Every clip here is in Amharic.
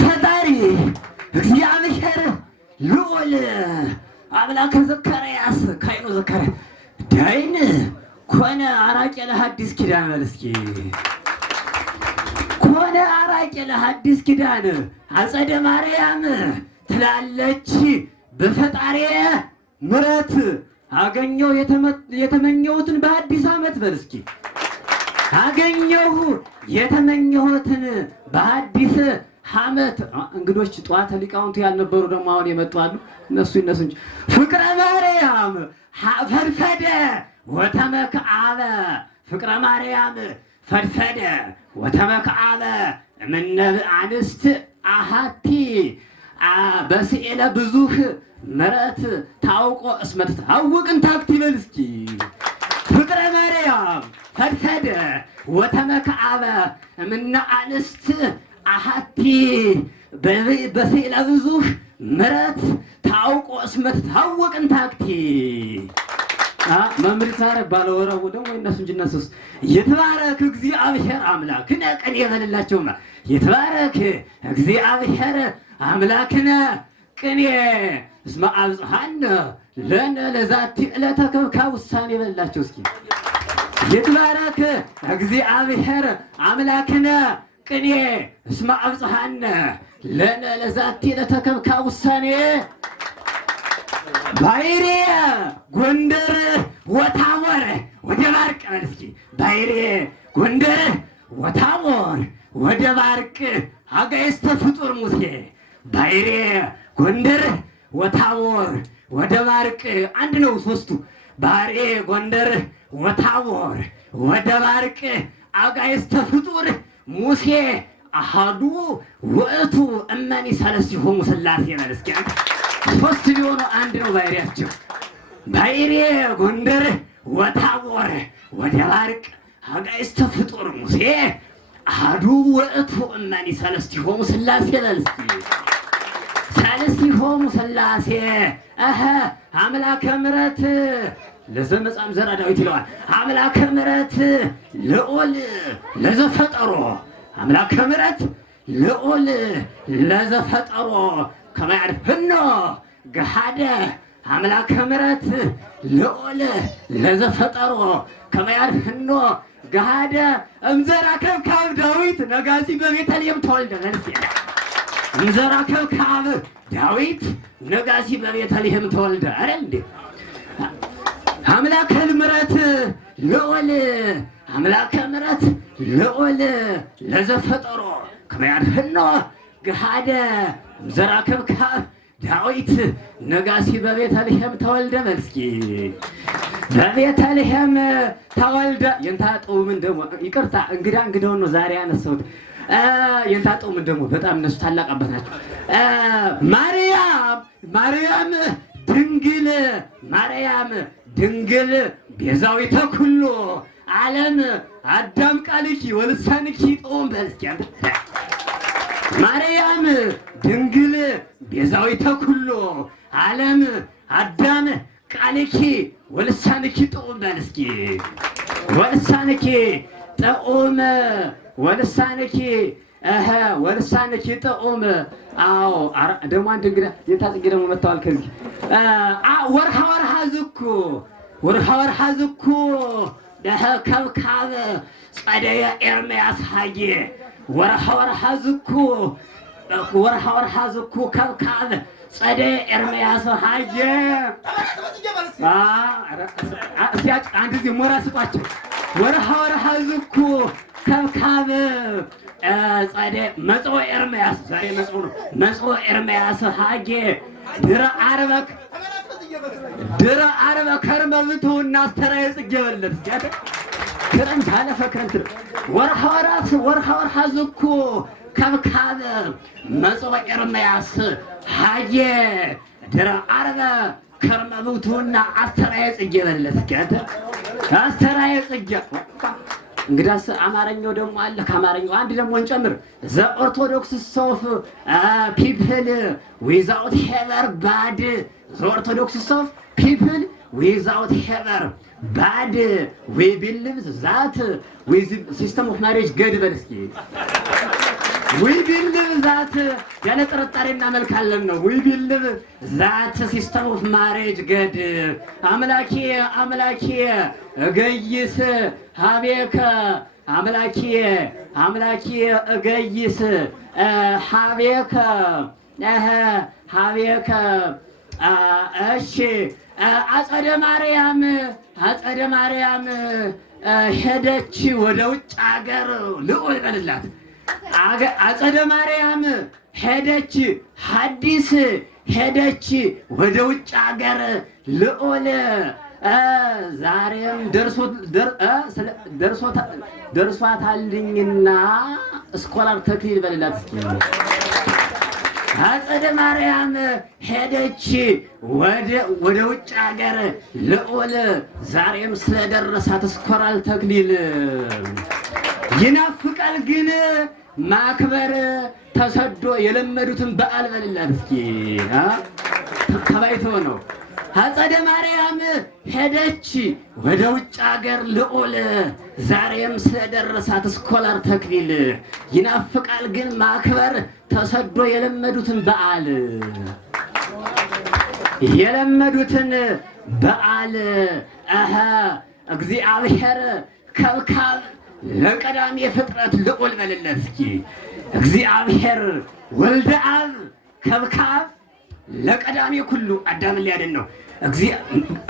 ፈጣሪ እግዚአብሔር ልዑል አምላከ ዘካርያስ ካይኑ ዘካርያስ ዳይን ኮነ አራቄ ለሐዲስ ኪዳን መልስኪ ኮነ አራቄ ለሐዲስ ኪዳን አጸደ ማርያም ትላለች በፈጣሪ ምረት አገኘው የተመኘሁትን በአዲስ ዓመት በልስኪ አገኘሁ የተመኘሁትን በአዲስ ዓመት። እንግዶች ጠዋት ሊቃውንቱ ያልነበሩ ደግሞ አሁን የመጡ አሉ። እነሱ እንጂ ፍቅረ ማርያም ፈድፈደ ወተመክዓበ ፍቅረ ማርያም ፈድፈደ ወተመክዓበ እምነ አንስት አሃቲ በስዕለ ብዙህ ምረት ታውቆ እስመት ታውቅን ታክቲ በልስኪ ፍቅረ ማርያም ፈድፈደ ወተመክዓበ እምነ አንስት አሃቲ በስዕለ ብዙህ ምረት ታውቆ እስመት ታውቅን ታክቲ መምህር ታረክ ባለወረቡ ደግሞ እነሱ እንጂ እነሱስ ይትባረክ እግዚአብሔር አምላክነ ቀን የበለላቸውና ይትባረክ እግዚአብሔር አምላክነ ቅኔ እስመ አብጽሐነ ለነ ለዛቲ ዕለተ ከብካብ ውሳኔ የበላቸው እስኪ ይትባረክ እግዚአብሔር አምላክነ ቅኔ እስመ አብጽሐነ ለነ ለዛቲ ዕለተ ከብካብ ውሳኔ ባይሬ ጎንደር ወታሞር ወደ ባርቅ እስኪ ባይሬ ጎንደር ወታሞር ወደ ባርቅ አጋይስተ ፍጡር ሙሴ ባይሬ ጎንደር ወታሞር ወደ ባርቅ አንድ ነው ሶስቱ ባይሬ ጎንደር ወታሞር ወደ ባርቅ አጋይስተ ፍጡር ሙሴ አሃዱ ውእቱ እመኒ ሰለስቲሆሙ ሥላሴ መልስኪ ሶስት ሊሆኑ አንድ ነው ባይሬያቸው ባይሬ ጎንደር ወታቦር ወደ ባርቅ አጋይስተ ፍጡር ሙሴ አሐዱ ውእቱ እመኒ ሰለስቲሆሙ ሥላሴ መልስኪ ሰለስቲሆሙ ሥላሴ አምላከ ምሕረት ለዘመጻም ዘራ ዳዊት ይለዋል አምላከ ምሕረት ልዑል ለዘፈጠሮ አምላከ ምሕረት ልዑል ለዘፈጠሮ ከማያድህኖ ገሃደ አምላከ ምሕረት ልዑል ለዘፈጠሮ ከማያድህኖ ገሃደ እምዘራ ከብካብ ዳዊት ነጋሲ በቤተልሔም ተወልደ መልስኪ እምዘራ ከብካብ ዳዊት ነጋሲ በቤተልሔም ተወልደ አረ እንዴ አምላከ ምሕረት ልዑል አምላከ ምሕረት ልዑል ለዘፈጠሮ ከማያድህኖ ገሃደ እምዘራ ከብካብ ዳዊት ነጋሲ በቤተልሔም ተወልደ መልስኪ በቤተልሔም ተወልደ የንታጠውምን ደግሞ ይቅርታ እንግዳውን ነው ዛሬ ያነሳሁት። የንታጠውምን ደግሞ በጣም እነሱ ታላቅ አባት ናቸው። ማርያም ድንግል ቤዛዊተ ኩሉ ዓለም አዳም ቃልኪ ወልሳንኪ ጦም በልስኪ ማርያም ድንግል ቤዛዊተ ኩሉ ዓለም አዳም ቃልኪ ወልሳንኪ ጦም በልስኪ ወልሳንኪ ጦም ወልሳንኪ ወልሳንኪ ጦም አዎ ደግሞ አንድ እንግዳ የታጽጌ ደግሞ መጥተዋል ከዚህ ወርሃ ዝኩ ከብካብ ጸደየ ኤርምያስ ሀጌ ወርሃ ዝኩ ከብካብ ጸደየ ኤርምያስ ሀጌ አንድ ጊዜ ሞራ ስጧቸው ወርሃ ዝኩ ከብካብ ጸደየ መጽኦ ኤርምያስ ዛሬ መጽኦ ነው መጽኦ ኤርምያስ ሀጌ ድረ አርበ ከርመ ብትውና አስተራየ ጽጌ በለት ክረምት አለፈ ክረምት ወርሃ ዝኩ ከብካብ መጽኦ ኤርምያስ ሀጌ ድረ አርበ ከርመ ብትውና አስተራየ ጽጌ በለት አስተራየ ጽጌ እንግዳስ አማርኛው ደግሞ አለ ከአማርኛው አንድ ደግሞ እንጨምር ዘ ኦርቶዶክስ ሶፍ ፒፕል ዊዛውት ሄቨር ባድ ዘ ኦርቶዶክስ ሶፍ ፒፕል ዊዛውት ሄቨር ባድ ዊ ቢሊቭ ዛት ዊዝ ሲስተም ኦፍ ማሬጅ ገድ በልስኪ we believe that ያለ ጥርጣሬ እናመልካለን ነው we believe that system of marriage God አምላኬ አምላኬ እገይስ ሀቤከ አምላኬ አምላኬ እገይስ ሀቤከ ሀቤከ እሺ አጸደ ማርያም ሄደች ወደ ውጭ ሀገር ልዑል በልላት አጸደ ማርያም ሄደች ሐዲስ ሄደች ወደ ውጭ ሀገር ልዑል ዛሬም ደርሷታልኝና ስኮላር ተክሊል በልላት አጸደ ማርያም ሄደች ወደ ውጭ ሀገር ልዑል ዛሬም ስለደረሳት ስኮላር ተክሊል ይናፍቃል ግን ማክበር ተሰዶ የለመዱትን በዓል በልላት እስኪ ተባይቶ ነው አጸደ ማርያም ሄደች ወደ ውጭ ሀገር ልዑል ዛሬም ስለደረሳት ስኮላር ተክሊል ይናፍቃል ግን ማክበር ተሰዶ የለመዱትን በዓል እግዚአብሔር ከብካብ ለቀዳሚ ፍጥረት ልዑል በልለት እስኪ እግዚአብሔር ወልደ አብ ከብካብ ለቀዳሚ ኩሉ አዳም ሊያድን ነው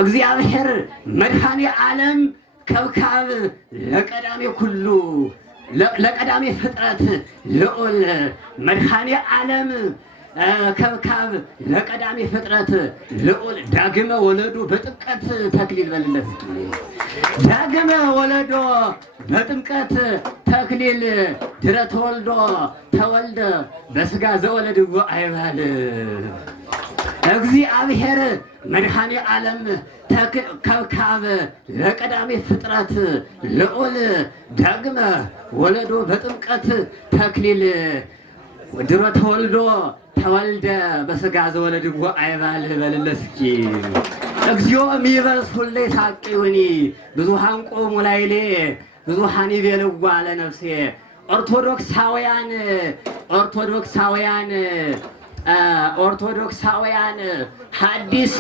እግዚአብሔር መድኃኔ ዓለም ከብካብ ለቀዳሚ ኩሉ ለቀዳሚ ፍጥረት ልዑል መድኃኔ ዓለም ከብካብ ለቀዳሚ ፍጥረት ልዑል ዳግመ ወለዱ በጥምቀት ተክሊል በልለት ዳግመ ወለዶ በጥምቀት ተክሊል ድረ ተወልደ በስጋ ዘወለድ አይባል እግዚአብሔር መድኃኔ ዓለም ከብካብ ለቀዳሚ ፍጥረት ልዑል ዳግመ ወለዶ በጥምቀት ተክሊል ድረ ተወልደ በስጋ ዘወለድ አይባል በልለስኪ እግዚኦ ሚበስ ሁሌ ሳቂውኒ ብዙሃን ቆሙ ላይሌ ብዙሃን ይቤልዋ ለነፍሴ ኦርቶዶክሳውያን ሐዲስ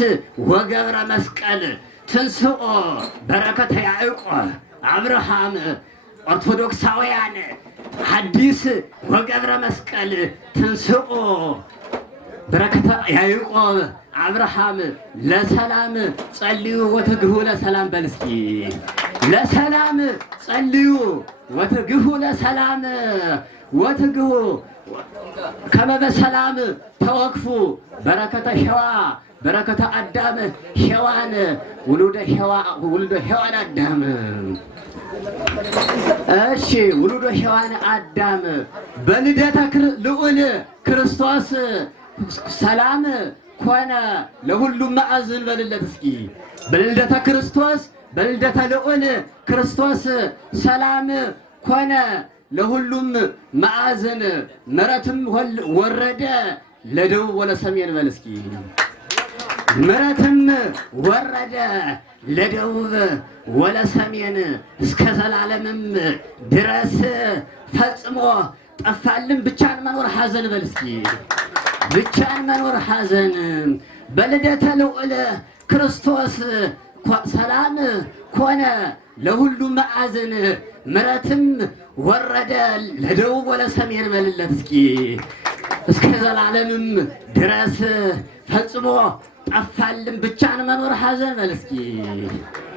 ወገብረ መስቀል ትንስኦ በረከተ ያዕቆብ አብርሃም ኦርቶዶክሳውያን ሐዲስ ወገብረ መስቀል ትንስኦ በረከተ ያዕቆብ አብርሃም ለሰላም ጸልዩ ወትግሁ ለሰላም በልስኪ ለሰላም ጸልዩ ወትግሁ ለሰላም ወትግሁ ከመ በሰላም ተወክፉ በረከተ አዳም ሔዋን ውሉደ ሔዋን አዳም እሺ ውሉደ ሔዋን አዳም በልደተ ልዑል ክርስቶስ ሰላም ኮነ ለሁሉም ማዕዝን በልለት እስኪ በልደተ ክርስቶስ በልደተ ልዑል ክርስቶስ ሰላም ኮነ ለሁሉም ማዕዝን ምሕረትም ወረደ ለደቡብ ወለሰሜን በል እስኪ ምሕረትም ወረደ ለደቡብ ወለሰሜን እስከ ዘላለምም ድረስ ፈጽሞ ጠፋልን ብቻን መኖር ሐዘን በል እስኪ ብቻን መኖር ሐዘን በልደተ ልዑል ክርስቶስ ሰላም ኮነ ለሁሉም ማዕዝን ምሕረትም ወረደ ለደቡብ ወለሰሜን በልለት እስኪ እስከ ዘላለምም ድረስ ፈጽሞ ጠፋልን ብቻን መኖር ሐዘን በል እስኪ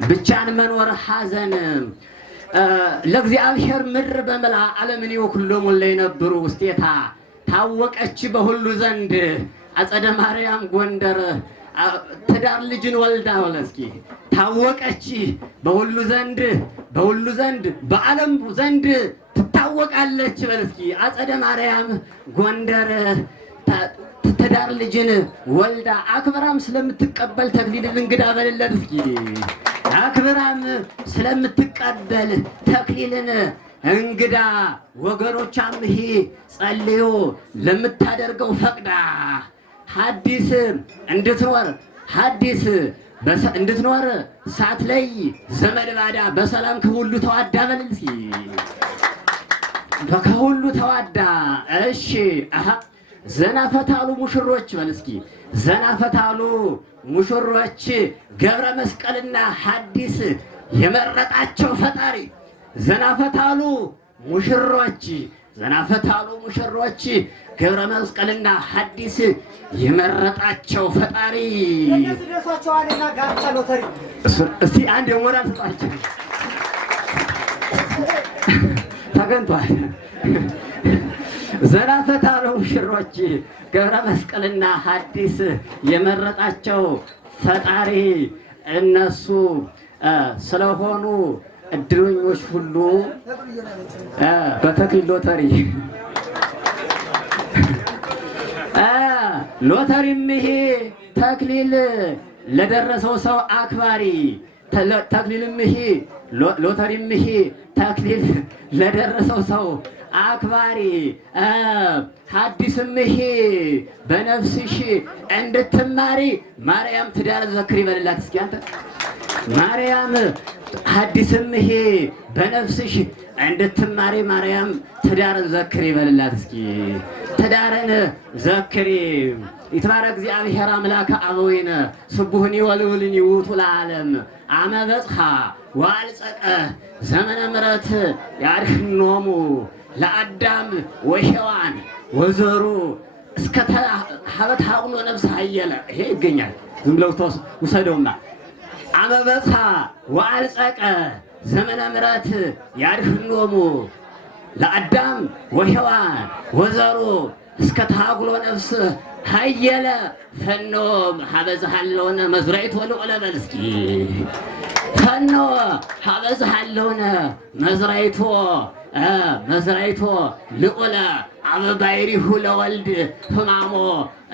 ብቻን መኖር ሐዘን ለእግዚአብሔር ምድር በመላ ዓለምን ወኩሎሙ ለይነብሩ ውስቴታ ታወቀች በሁሉ ዘንድ አጸደ ማርያም ጎንደር ትዳር ልጅን ወልዳ ወለስኪ ታወቀች በሁሉ ዘንድ በዓለም ዘንድ ትታወቃለች በልስኪ አጸደ ማርያም ጎንደር ትዳር ልጅን ወልዳ አክብራም ስለምትቀበል ተክሊል እንግዳ በልለት እስኪ አክብራም ስለምትቀበል ተክሊልን እንግዳ ወገኖቿም ይሄ ጸልዮ ለምታደርገው ፈቅዳ ሐዲስ እንድትኖር ሳትለይ ዘመድ ባዳ በሰላም ከሁሉ ተዋዳ በልልሲ ከሁሉ ተዋዳ እሺ አሃ ዘና ፈታሉ ሙሽሮች በልስኪ ዘና ፈታሉ ሙሽሮች ገብረ መስቀልና ሐዲስ የመረጣቸው ፈጣሪ ዘና ፈታሉ ሙሽሮች ዘና ፈታሉ ሙሽሮች ገብረ መስቀልና ሐዲስ የመረጣቸው ፈጣሪ እስቲ አንድ የሞራል ስጣቸው ተገንቷል። ዘና ፈታሉ ሙሽሮች ገብረ መስቀልና ሐዲስ የመረጣቸው ፈጣሪ እነሱ ስለሆኑ እድለኞች ሁሉ በተክሊል ሎተሪ ሎተሪም ይሄ ተክሊል ለደረሰው ሰው አክባሪ ተክሊልም ይሄ ሎተሪም ይሄ ተክሊል ለደረሰው ሰው አክባሪ ሐዲስም ይሄ በነፍስሽ እንድትማሪ ማርያም ትዳር ዘክሪ በልላት እስኪ አንተ ማርያም ሐዲስም ይሄ በነፍስሽ እንድትማሪ ማርያም ትዳርን ዘክሪ በልላት እስኪ ትዳርን ዘክሪ ይትባረክ እግዚአብሔር አምላከ አበዊነ ስቡህኒ ወልዑልኒ ውእቱ ለዓለም አመ በጽሐ ወአልጸቀ ዘመነ ምሕረት ያድኅኖሙ ለአዳም ወሔዋን ወዘሩ እስከ ሀበት ሀቁሎ ነፍስ ሀየለ ይሄ ይገኛል። ዝም ብለው ውሰደውና አመ በጽሐ ወአልጸቀ ዘመነ ምሕረት ያድኅኖሙ ለአዳም ወሔዋን ወዘሩ እስከ ተሃጉሎ ነፍስ ሀየለ ፈኖም ሀበዝሃለውነ መዝራይት ወልዑለ በል እስኪ ፈኖ ሀበዝሃለውነ መዝራይቶ ልዑለ አበባይሪሁ ለወልድ ህማሞ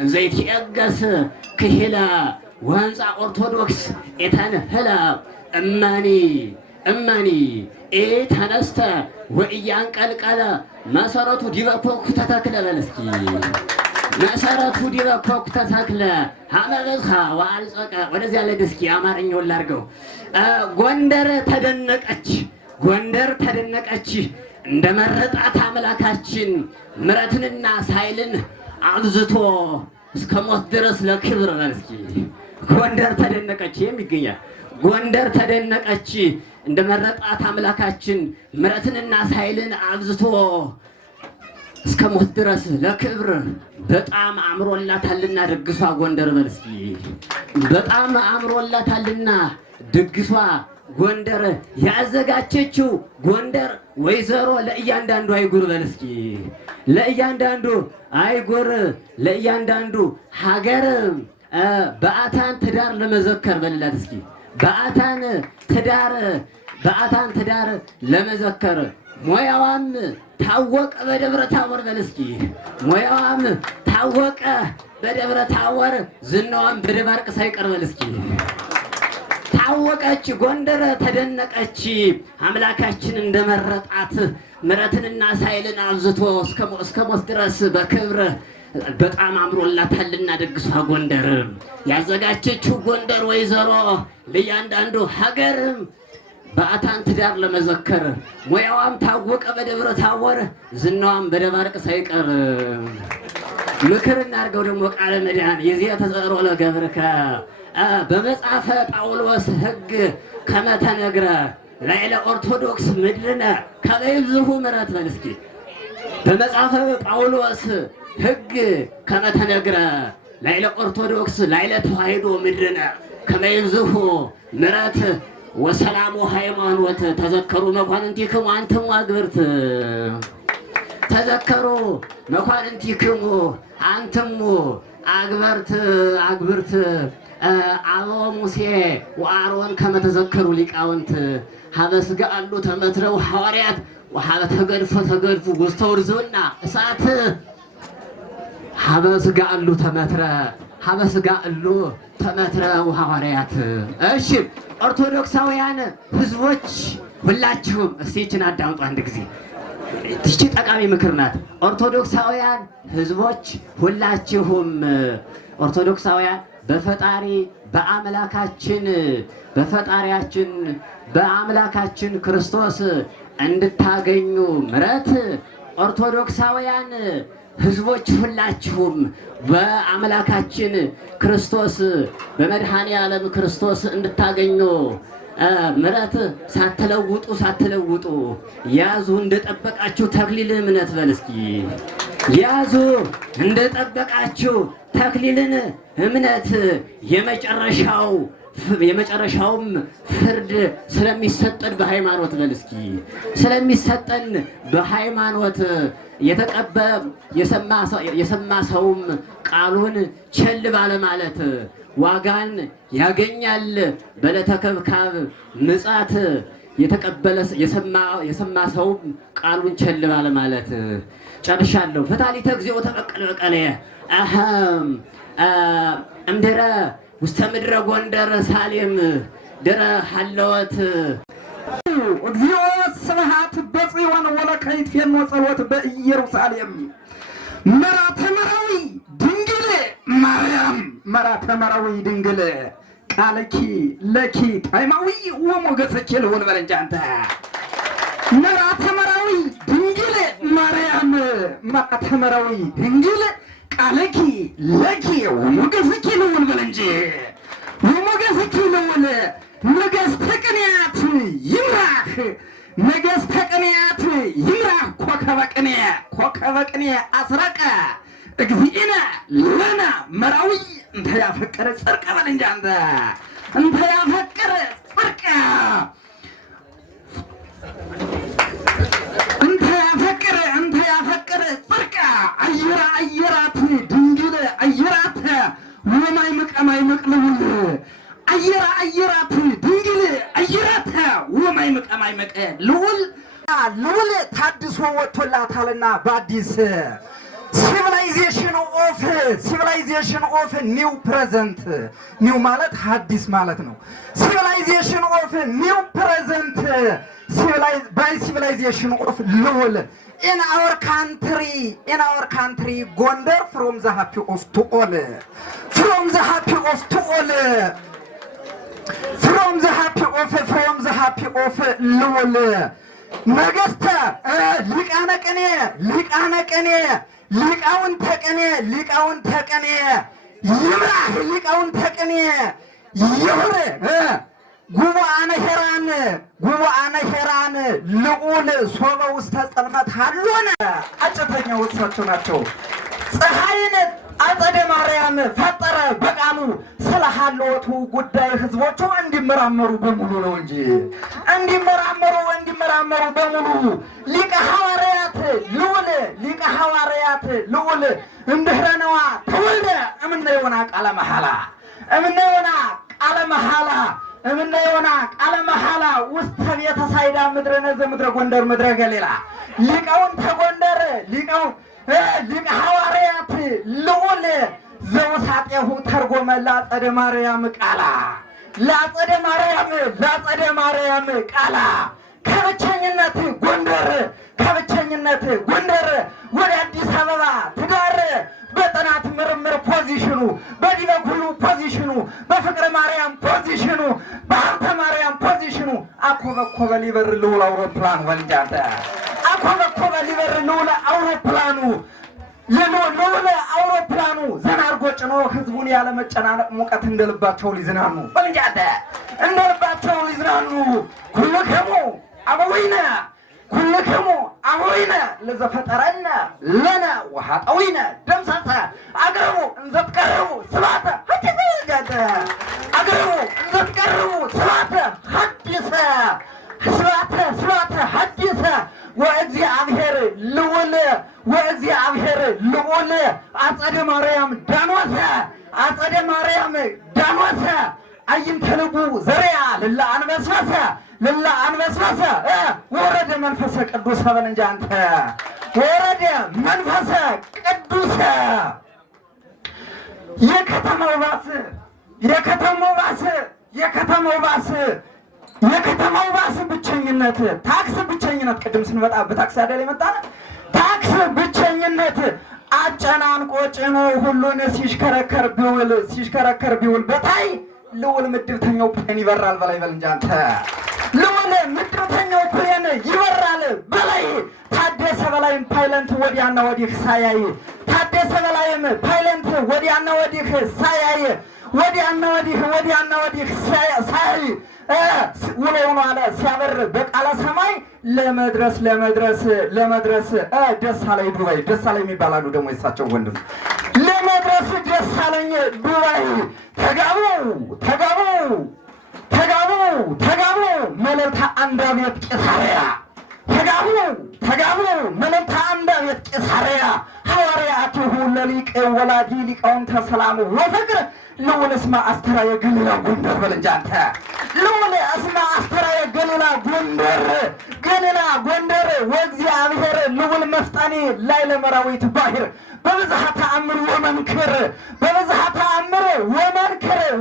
እንዘይትየገስ ክሂለ ወህንፃ ኦርቶዶክስ ኤተንህለ እመኒ ተነስተ ወእያንቀልቀለ መሰረቱ ዲበ ኮኩተ ተክለ በል እስኪ መሰረቱ ዲበ ኮኩተ ተክለ ሀመ በጽሐ ወአልጸቀ ወደዚያ ላይ እስኪ አማርኛውን ላድርገው። ጎንደር ተደነቀች እንደ መረጣት አምላካችን ምሕረትንና ኃይልን አብዝቶ እስከ ሞት ድረስ ለክብር በል እስኪ ጎንደር ተደነቀች የሚገኛል። ጎንደር ተደነቀች እንደ መረጣት አምላካችን ምሕረትንና ኃይልን አብዝቶ እስከ ሞት ድረስ ለክብር በጣም አምሮላታልና ድግሷ ጎንደር በል እስኪ በጣም አምሮላታልና ድግሷ ጎንደር ያዘጋጀችው ጎንደር ወይዘሮ ለእያንዳንዱ አይጉር በል እስኪ ለእያንዳንዱ አይጉር ለእያንዳንዱ ሀገር በአታን ትዳር ለመዘከር በልላት እስኪ በአታን ትዳር ለመዘከር ሞያዋም ታወቀ በደብረ ታቦር በል እስኪ ሞያዋም ታወቀ በደብረ ታቦር ዝናዋም በደባርቅ ሳይቀር በል እስኪ ታወቀች ጎንደር ተደነቀች አምላካችን እንደመረጣት ምሕረትንና ኃይልን አብዝቶ እስከ ሞት ድረስ በክብር በጣም አምሮላታልና ደግሷ ጎንደር ያዘጋጀችው ጎንደር ወይዘሮ ለእያንዳንዱ ሀገር በአታን ትዳር ለመዘከር ሞያዋም ታወቀ በደብረ ታቦር ዝናዋም በደባርቅ ሳይቀር ምክር እናድርገው ደግሞ ቃለ መድኃኔ የዚያ ተጸሮ ለገብርከ በመጽሐፈ ጳውሎስ ሕግ ከመተነግረ ላይለ ኦርቶዶክስ ምድርነ ከበይብዝሁ ምሕረት በል እስኪ በመጽሐፈ ጳውሎስ ሕግ ከመተነግረ ላይለ ኦርቶዶክስ ላይለ ተዋሕዶ ምድርነ ከበይብዝሁ ምሕረት ወሰላሙ ሃይማኖት ተዘከሩ መኳንንቲክሙ አንትሙ አግብርት ተዘከሩ መኳንንቲክሙ አንትሙ አግብርት አበው ሙሴ ወአሮን ከመተዘከሩ ሊቃውንት ሀበ ሥጋ አሉ ተመትረው ሐዋርያት ወሀበ ተገድፎ ውስተ ውርዝውና እሳት ሀበ ሥጋ አሉ ተመትረው ሐዋርያት። እሺ ኦርቶዶክሳውያን ህዝቦች ሁላችሁም እስቲ ይችን አዳምጡ አንድ ጊዜ። ይቺ ጠቃሚ ምክር ናት። ኦርቶዶክሳውያን ህዝቦች ሁላችሁም ኦርቶዶክሳውያን በፈጣሪ በአምላካችን ክርስቶስ እንድታገኙ ምሕረት ኦርቶዶክሳውያን ህዝቦች ሁላችሁም በአምላካችን ክርስቶስ በመድኃኔ ዓለም ክርስቶስ እንድታገኙ ምሕረት ሳትለውጡ ያዙ እንደጠበቃችሁ ተክሊል እምነት በል እስኪ ያዙ እንደጠበቃችሁ ተክሊልን እምነት የመጨረሻውም ፍርድ ስለሚሰጠን በሃይማኖት በል እስኪ ስለሚሰጠን በሃይማኖት የሰማ ሰውም ቃሉን ቸል ባለ ማለት ዋጋን ያገኛል። በዕለተ ከብካብ ምጽአት የተቀበለ የሰማ ሰውም ቃሉን ቸል ባለ ማለት። ጨርሻለሁ። ፈታሊተ እግዚኦ ተበቀለ በቀለየ አህም እምድረ ውስተ ምድረ ጎንደር ሳሌም ድረ ሐለወት እግዚኦ ስብሐት በጽዮን ወለከይት ፌኖ ጸሎት በኢየሩሳሌም መራተ መራዊ ድንግል ማርያም መራተ መራዊ ድንግል ቃለኪ ለኪ ታይማዊ ወሞገሰኪ ልሁን በለንጃ አንተ መራተ መራዊ ድንግል ማርያም መራተ መራዊ ድንግል ቃለኪ ለኪ ወሞገሰኪ ልሁን በለንጂ ወሞገሰኪ ልሁን ነገሥተ ቅንያት ይምራህ ነገሥተ ቅንያት ይምራህ ኮከበ ቅኔ አስረቀ እግዚእነ ለነ መራዊ እንተ ያፈቀረ ጽድቀ በል እንጂ አንተ እንተ ያፈቀረ ጽድቀ እንተ ያፈቀረ ጽድቀ አየራት ድንግል አየራት ወማይ መቀማይ መቅለውል አየራት ድንግል አየራት ወማይ መቀማይ መቅለውል ልውል ታድሶ ወጥቶላታልና በአዲስ ሲቪላይዜሽን ኦፍ ኒው ፕሬዘንት ኒው ማለት ሐዲስ ማለት ነው። ሲቪላይዜሽን ኦፍ ኒው ፕሬዘንት ሲቪላይዜሽን ኦፍ ልውል in our country Gondar from the happy of to all ልውል ነገሥተ ሊቃነ ቅኔ ሊቃውንተ ቅኔ ይምራህ ሊቃውንተ ቅኔ ይሁር ጉባኤነ ሄራን ልዑል ሶበ ውስተ ጽልመት ሀሎነ አጭተኛው እሳቸው ናቸው። ፀሐይን አጸደ ማርያም ፈጠረ በቃሉ ስለ ሀልወቱ ጉዳይ ህዝቦቹ እንዲመራመሩ በሙሉ ነው እንጂ እንዲመራመሩ በሙሉ ሊቀ ሐዋርያት ልዑል እንድህረነዋ ተወልደ እምነ ዮና ቃለ መሐላ ውስተ ቤተ ሳይዳ ምድረ ነዘ ምድረ ጎንደር ምድረ ገሊላ ሊቃውንተ ጎንደር ሊቀ ሐዋርያት ልዑል ዘውሳጤሁ ተርጎመ ላጸደ ማርያም ቃላ ከብቸኝነት ጎንደር ወደ አዲስ አበባ ትዳር በጥናት ምርምር ፖዚሽኑ በዲበ ኩሉ ፖዚሽኑ በፍቅረ ማርያም ፖዚሽኑ በሀብተ ማርያም ፖዚሽኑ አኮበኮበ ሊበር ልውል አውሮፕላን ወልጃተ አኮበኮበ ሊበር ልውል አውሮፕላኑ ልውል አውሮፕላኑ ዘናርጎ ጭኖ ህዝቡን ያለ መጨናነቅ ሙቀት እንደልባቸው ሊዝናኑ ወልጃተ እንደልባቸው ሊዝናኑ ኩልክሙ አበዊነ ለዘፈጠረነ ለነ ወሃጠዊነ ደምሰሰ አገሩ እንዘትቀርቡ ስባተ ሐዲሰ ወልጃተ አገሩ እንዘትቀርቡ ስባተ ሐዲሰ ወእግዚአብሔር ልዑል አጸደ ማርያም ዳኖሰ አይንተ ልቡ ዘርያ ልላ አንበስበሰ ወረደ መንፈሰ ቅዱስ በል እንጂ አንተ ወረደ መንፈሰ ቅዱስ የከተማው ባስ ብቸኝነት ታክስ ብቸኝነት ቅድም ስንመጣ በታክስ አይደል የመጣነ ታክስ ብቸኝነት አጨናንቆ ጭኖ ሁሉን ሲሽከረከር ቢውል በታይ ልዑል ምድብተኛው ፕሌን ይበራል በላይ በል እንጂ አንተ ልዑል ምድብተኛው ፕሌን ይበራል በላይ ታደ ታደሰ በላይም ፓይለንት ወዲያና ወዲህ ሳያይ ታደሰ በላይም ፓይለንት ወዲያና ወዲህ ሳያይ ወዲያና ወዲህ ሳያይ ውሎውን አለ ሲያበር በቃለ ሰማይ ለመድረስ ደስ አለኝ ዱባይ ደስ አለኝ የሚባላሉ ደግሞ የሳቸው ወንድም ለመድረስ ደስ አለኝ ዱባይ ተጋቡ መልእክተ አንድ ቤት ቂሳርያ ተጋቡ መልእክተ አንድ ቤት ቂሳርያ ሐዋርያቲሁ ለሊቅ ወላዲ ሊቃውንተ ሰላም ወፍቅር ልዑል እስመ አስተርአየ ገሊላ ጎንደር በል እንጂ አንተ ልዑል እስመ አስተርአየ ገሊላ ጎንደር ወእግዚአብሔር ልዑል መፍጣኒ ላዕለ መራዊት ባሕር በብዝሃ ተአምር ወመንክር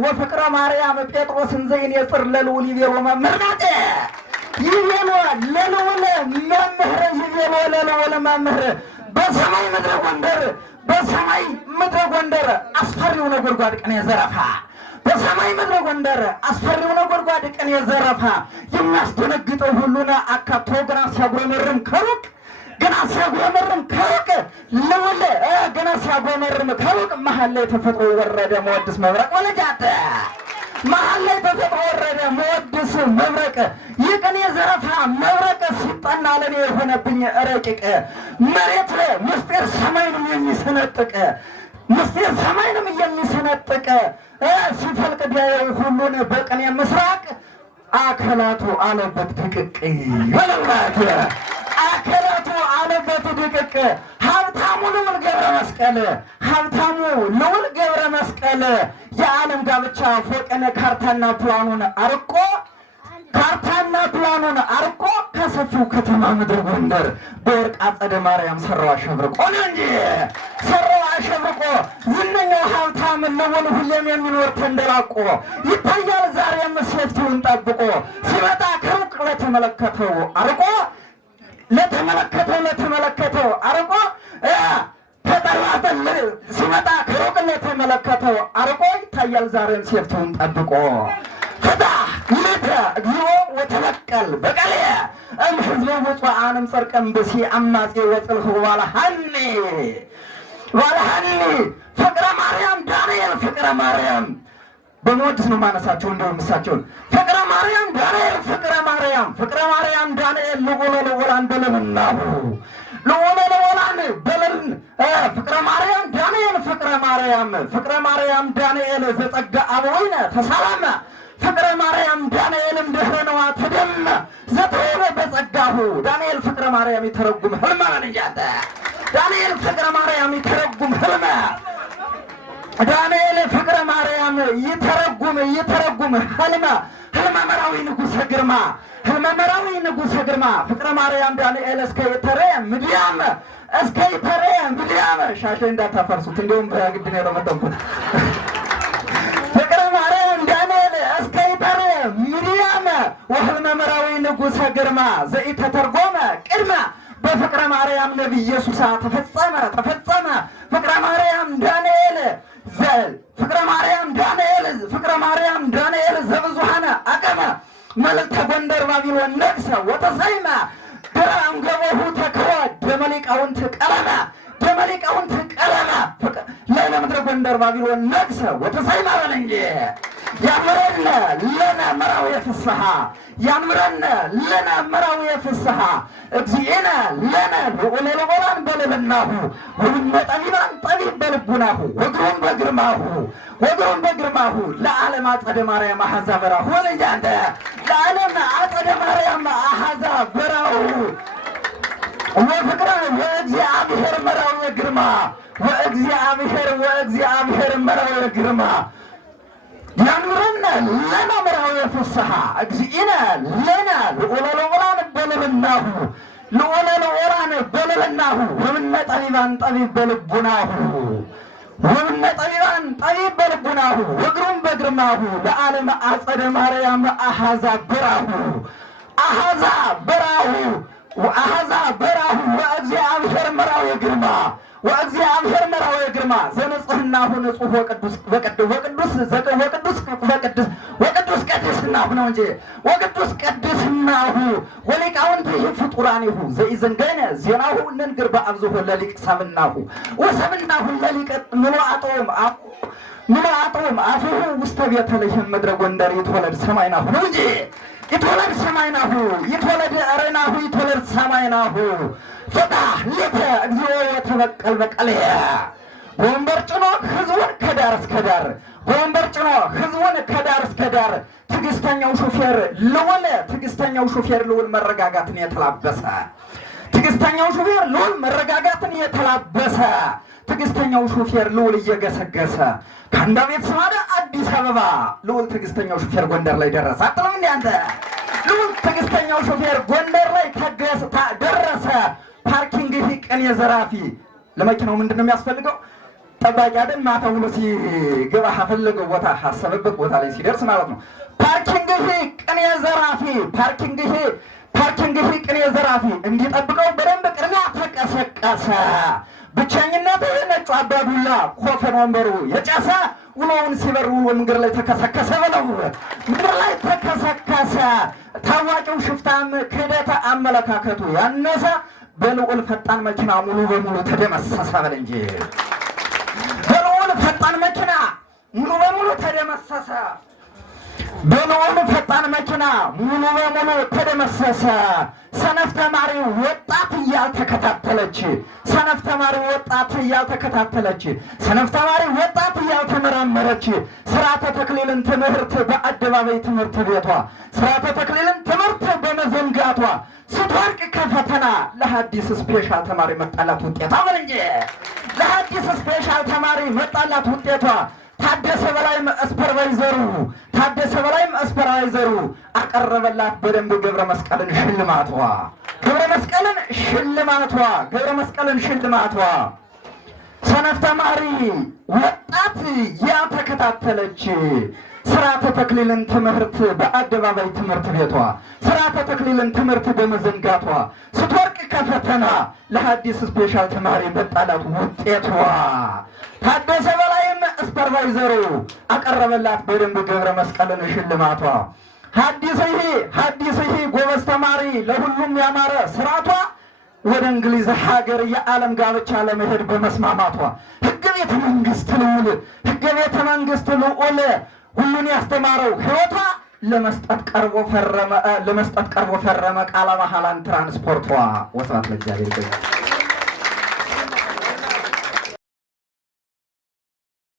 ወፍቅረ ማርያም ጴጥሮስን ዘይኔጽር ለልዑል ይቤሎ መምህር ናጤ ይቤሎ ለልዑል መምህር በሰማይ ምድረ ጎንደር አስፈሪው ነጎድጓድ ቅኔ ዘረፋ በሰማይ ምድረ ጎንደር አስፈሪው ነጎድጓድ ቅኔ ዘረፋ የሚያስደነግጠው ሁሉን አካቶ ገና ሲያጉረመርም ከሩቅ መሀል ላይ ተፈጥሮ ወረደ መወድስ መብረቅ ወለጃተ መሀል ላይ ተፈጥሮ ወረደ መወድስ መብረቅ ይቅኔ ዘረፋ መብረቅ ሲጠና ለኔ የሆነብኝ ረቂቅ መሬት ምስጢር ሰማይንም የሚሰነጥቅ ሲፈልቅ ቢያየው ሁሉን በቅኔ ምስራቅ አካላቱ አለበት ድቅቅ ይበለባት አካላቱ አለበት ድቅቅ ሀብታሙ ልዑል ገብረ መስቀል የዓለም ጋብቻ ፎቅን ካርታና ፕላኑን አርቆ ከሰፊው ከተማ ምድር ጎንደር በወርቅ አጸደ ማርያም ሰራው አሸብርቆ ዝነኛው ሀብታም ልዑል ሁሌም የሚኖር ተንደላቆ ይታያል ዛሬም ሴፍቲውን ጠብቆ ሲመጣ ከሩቅ ለተመለከተው አርቆ ሲመጣ ከሩቅ ለተመለከተው አርቆ ይታያል ዛሬም ሴፍቲውን ጠብቆ ፍታ ይልተ እግዚኦ ወተበቀል በቀልየ ህዝበ ብፁዓንም ጸርቀም ብሲ አማጼ ወጽልህ ዋለሃኒ ፍቅረ ማርያም ዳንኤል ፍቅረ ማርያም በመወድስ ነው ማነሳቸው እንደውም እሳቸውን ፍቅረ ማርያም ዳንኤል ልዑላን በለምናሁ በለምን ፍቅረ ማርያም ዳንኤል ዘጸጋ አበዊነ ተሳላመ ፍቅረ ማርያም ዳንኤልም ደህረነዋ ተደመ ዘተወበ በጸጋሁ ዳንኤል ፍቅረ ማርያም ይተረጉም ህልመ መንጃተ ዳንኤል ፍቅረ ማርያም ይተረጉም ህልመ መራዊ ንጉሠ ግርማ ፍቅረ ማርያም ዳንኤል እስከ ይተረየ ምድያም ሻሼ እንዳታፈርሱት እንዲሁም በግድ ነው የመጠንኩት ፍቅረ ማርያም ዳንኤል እስከ ይተረየ ምድያም ወህልመ መራዊ ንጉሠ ግርማ ዘኢተተርጎመ ቅድመ በፍቅረ ማርያም ነቢይ ኢየሱስ ተፈጸመ ፍቅረ ማርያም ዳንኤል ዘብዙሃነ አቀመ መልዕልተ ጎንደር ባቢሎን ነግሰ ወተሰይመ ድራም ገቦሁ ተክወ ደመሊቃውንት ቀለመ ለምድረ ጎንደር ባቢሎን ነግሰ ወተሰይመ በል እንጂ ያምረነ ለነ መራዊ ፍስሐ እግዚእነ ለነ ልዑለ ልዑላን በልብናሁ ወብነ ጠቢባን ጠቢብ በልቡናሁ ወግሩም በግርማሁ ለዓለም አጸደ ማርያም አሐዛ በራሁ ወለጃንተ ለዓለም አጸደ ማርያም አሐዛ በራሁ ወፍቅረ ወእግዚአብሔር መራዊ ግርማ ወእግዚአብሔር መራዊ ግርማ ያኑረነ ለነ መራዊ ፍስሐ እግዚእነ ለነ ልዑለ ልዑላን በልብናሁ ወብነ ጠቢባን ጠቢብ በልቡናሁ ወግሩም በግርማሁ ለዓለም አጸደ ማርያም አሐዛ በራሁ ወእግዚአብሔር መራዊ ግርማ ዘንጽህናሁ ንጹሕ ወቅዱስ ቅድስት ቅድስናሁ ነው እንጂ ወቅዱስ ቅድስናሁ ወሊቃውንት ፍጡራኒሁ ዘኢዘንገነ ዜናሁ ንንግር በአብዝሆ ለሊቅ ሰብናሁ ወሰብናሁ ለሊቅ ምልአጦም አፉሁ ውስተ ቤተልሔም ምድረ ጎንደር ይትወለድ ሰማይናሁ ነው እንጂ ይትወለድ ሰማይናሁ ይትወለድ አረናሁ ይትወለድ ሰማይናሁ ፈታህ ሊተ እግዚኦ የተበቀል በቀልየ በወንበር ጭኖ ህዝቡን ከዳር እስከ ዳር በወንበር ጭኖ ህዝቡን ከዳር እስከ ዳር ትዕግስተኛው ሹፌር ልውል መረጋጋትን የተላበሰ ትዕግስተኛው ሹፌር ልውል መረጋጋትን የተላበሰ ትዕግስተኛው ሹፌር ልውል እየገሰገሰ ከአንዳ ቤት ስማዳ አዲስ አበባ ልውል ትዕግስተኛው ሹፌር ጎንደር ላይ ደረሰ። አጥለም እንዴ አንተ ልውል ትዕግስተኛው ሹፌር ጎንደር ላይ ደረሰ። ፓርኪንግ ቅኔ ዘራፊ ለመኪናው ምንድነው የሚያስፈልገው? ጠባቂ አይደል? ማታ ውሎ ሲገባ ሀፈለገው ቦታ ሀሰበበት ቦታ ላይ ሲደርስ ማለት ነው። ፓርኪንግ ቅኔ ዘራፊ እንዲጠብቀው በደንብ ቅድሚያ ተቀሰቀሰ። ብቸኝነት ነጩ አባዱላ ኮፈን ወንበሩ የጨሰ ውሎውን ሲበር ውሎ መንገድ ላይ ተከሰከሰ በለው ምድር ላይ ተከሰከሰ። ታዋቂው ሽፍታም ክህደት አመለካከቱ ያነሰ በልዑል ፈጣን መኪና ሙሉ በሙሉ ተደመሰሰ በል እንጂ በልዑል ፈጣን መኪና ሙሉ በሙሉ ተደመሰሰ። በልዑል ፈጣን መኪና ሙሉ በሙሉ ተደመሰሰ። ሰነፍ ተማሪ ወጣት እያልተከታተለች ሰነፍ ተማሪ ወጣት እያልተመራመረች ስርዓተ ተክሊልን ትምህርት በአደባባይ ትምህርት ቤቷ ስርዓተ ተክሊልን ትምህርት በመዘንጋቷ ስትወርቅ ከፈተና ለሐዲስ ስፔሻል ተማሪ መጣላት ውጤቷ ምን እንጂ ለሐዲስ ስፔሻል ተማሪ መጣላት ውጤቷ ታደሰ በላይም ሱፐርቫይዘሩ አቀረበላት በደንብ ገብረ መስቀልን ሽልማቷ ሰነፍ ተማሪ ወጣት ያልተከታተለች ስርዓተ ተክሊልን ትምህርት በአደባባይ ትምህርት ቤቷ ስርዓተ ተክሊልን ትምህርት በመዘንጋቷ ስትወርቅ ከፈተና ለሐዲስ ስፔሻል ተማሪ መጣላት ውጤቷ ታደሰ በላይም ሱፐርቫይዘሩ አቀረበላት በደንብ ገብረ መስቀልን ሽልማቷ ሐዲስ ጎበዝ ተማሪ ለሁሉም ያማረ ስርዓቷ ወደ እንግሊዝ ሀገር የዓለም ጋብቻ ለመሄድ በመስማማቷ ሕገ ቤተ መንግስት ልዑል ሁሉን ያስተማረው ሕይወቷ ለመስጠት ቀርቦ ፈረመ ቃለ መሐላን ትራንስፖርቷ ወስብሐት ለእግዚአብሔር።